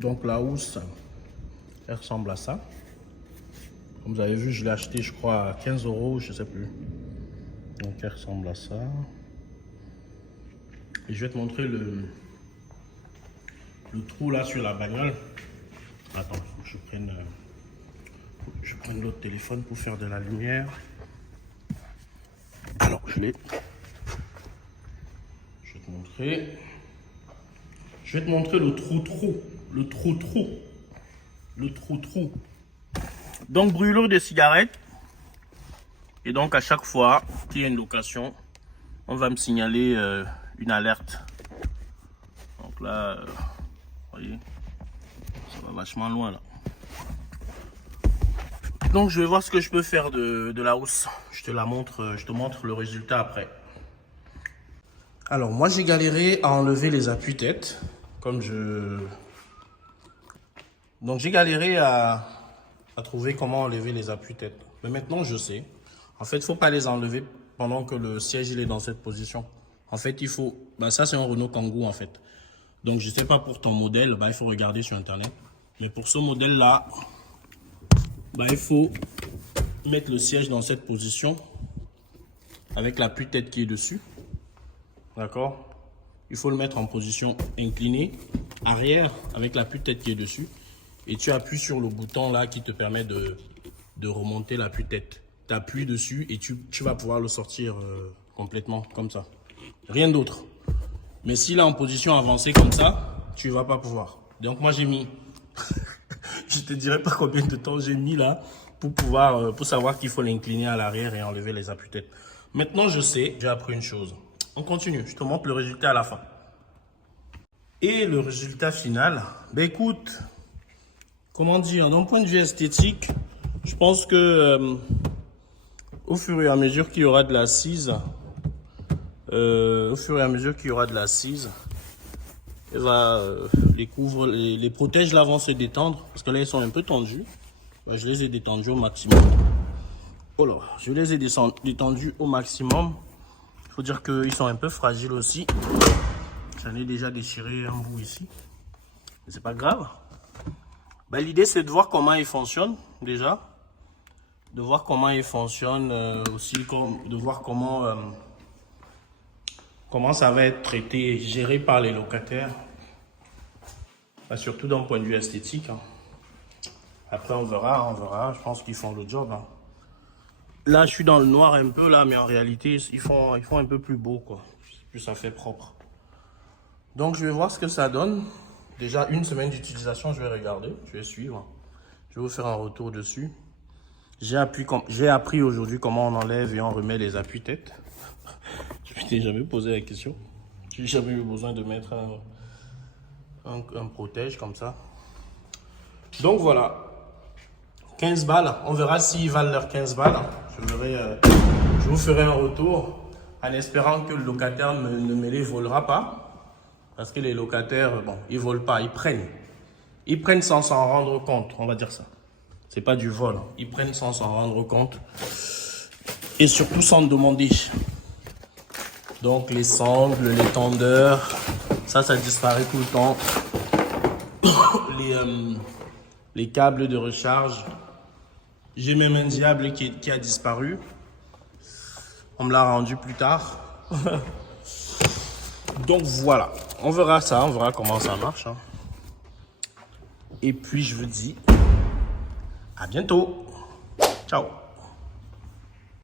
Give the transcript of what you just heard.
Donc la housse, elle ressemble à ça. Comme vous avez vu, je l'ai acheté, je crois, à 15 €, je sais plus. Donc elle ressemble à ça. Et je vais te montrer le trou là sur la bagnole. Attends, faut que je prenne l'autre téléphone pour faire de la lumière. Alors, je l'ai. Je vais te montrer. Je vais te montrer le trou-trou. Le trou-trou. Le trou-trou. Donc, brûlure de cigarettes. Et donc, à chaque fois qu'il y a une location, on va me signaler une alerte. Donc là, vous voyez, ça va vachement loin là. Donc, je vais voir ce que je peux faire de la housse. Je te montre le résultat après. Alors, moi, j'ai galéré à enlever les appuis-têtes. Donc, j'ai galéré à trouver comment enlever les appuis-têtes. Mais maintenant, je sais. En fait, il ne faut pas les enlever pendant que le siège il est dans cette position. En fait, il faut... ça, c'est un Renault Kangoo, en fait. Donc, je ne sais pas pour ton modèle. Il faut regarder sur Internet. Mais pour ce modèle-là, il faut mettre le siège dans cette position avec l'appui-tête qui est dessus. D'accord? Il faut le mettre en position inclinée, arrière, avec l'appui-tête qui est dessus. Et tu appuies sur le bouton là qui te permet de remonter l'appui-tête. Tu appuies dessus et tu vas pouvoir le sortir complètement comme ça. Rien d'autre. Mais s'il est en position avancée comme ça, tu ne vas pas pouvoir. Donc moi j'ai mis, je te dirai pas combien de temps j'ai mis là pour savoir qu'il faut l'incliner à l'arrière et enlever les appuis-têtes. Maintenant je sais, j'ai appris une chose. On continue, je te montre le résultat à la fin. Et le résultat final, écoute, comment dire, d'un point de vue esthétique, je pense que au fur et à mesure qu'il y aura de l'assise, les protèges là vont se détendre parce que là ils sont un peu tendus. Je les ai détendus au maximum. Voilà, je les ai détendus au maximum. Il faut dire qu'ils sont un peu fragiles aussi. J'en ai déjà déchiré un bout ici. Mais c'est pas grave. L'idée c'est de voir comment ils fonctionnent déjà. De voir comment ils fonctionnent aussi, de voir comment ça va être traité et géré par les locataires. Surtout d'un point de vue esthétique. Après on verra. Je pense qu'ils font le job. Là je suis dans le noir un peu là, mais en réalité ils font un peu plus beau quoi. Plus ça fait propre. Donc je vais voir ce que ça donne. Déjà une semaine d'utilisation, je vais regarder, je vais suivre. Je vais vous faire un retour dessus. J'ai appris aujourd'hui comment on enlève et on remet les appuis-têtes. Je m'étais jamais posé la question. J'ai jamais eu besoin de mettre un protège comme ça. Donc voilà. 15 balles. On verra s'ils valent leurs 15 balles. Je vous ferai un retour en espérant que le locataire ne me les volera pas. Parce que les locataires, ils volent pas, ils prennent. Ils prennent sans s'en rendre compte, on va dire ça. C'est pas du vol, ils prennent sans s'en rendre compte. Et surtout sans demander. Donc les sangles, les tendeurs, ça disparaît tout le temps. Les câbles de recharge. J'ai même un diable qui a disparu. On me l'a rendu plus tard. Donc voilà, on verra ça, on verra comment ça marche. Et puis je vous dis à bientôt. Ciao.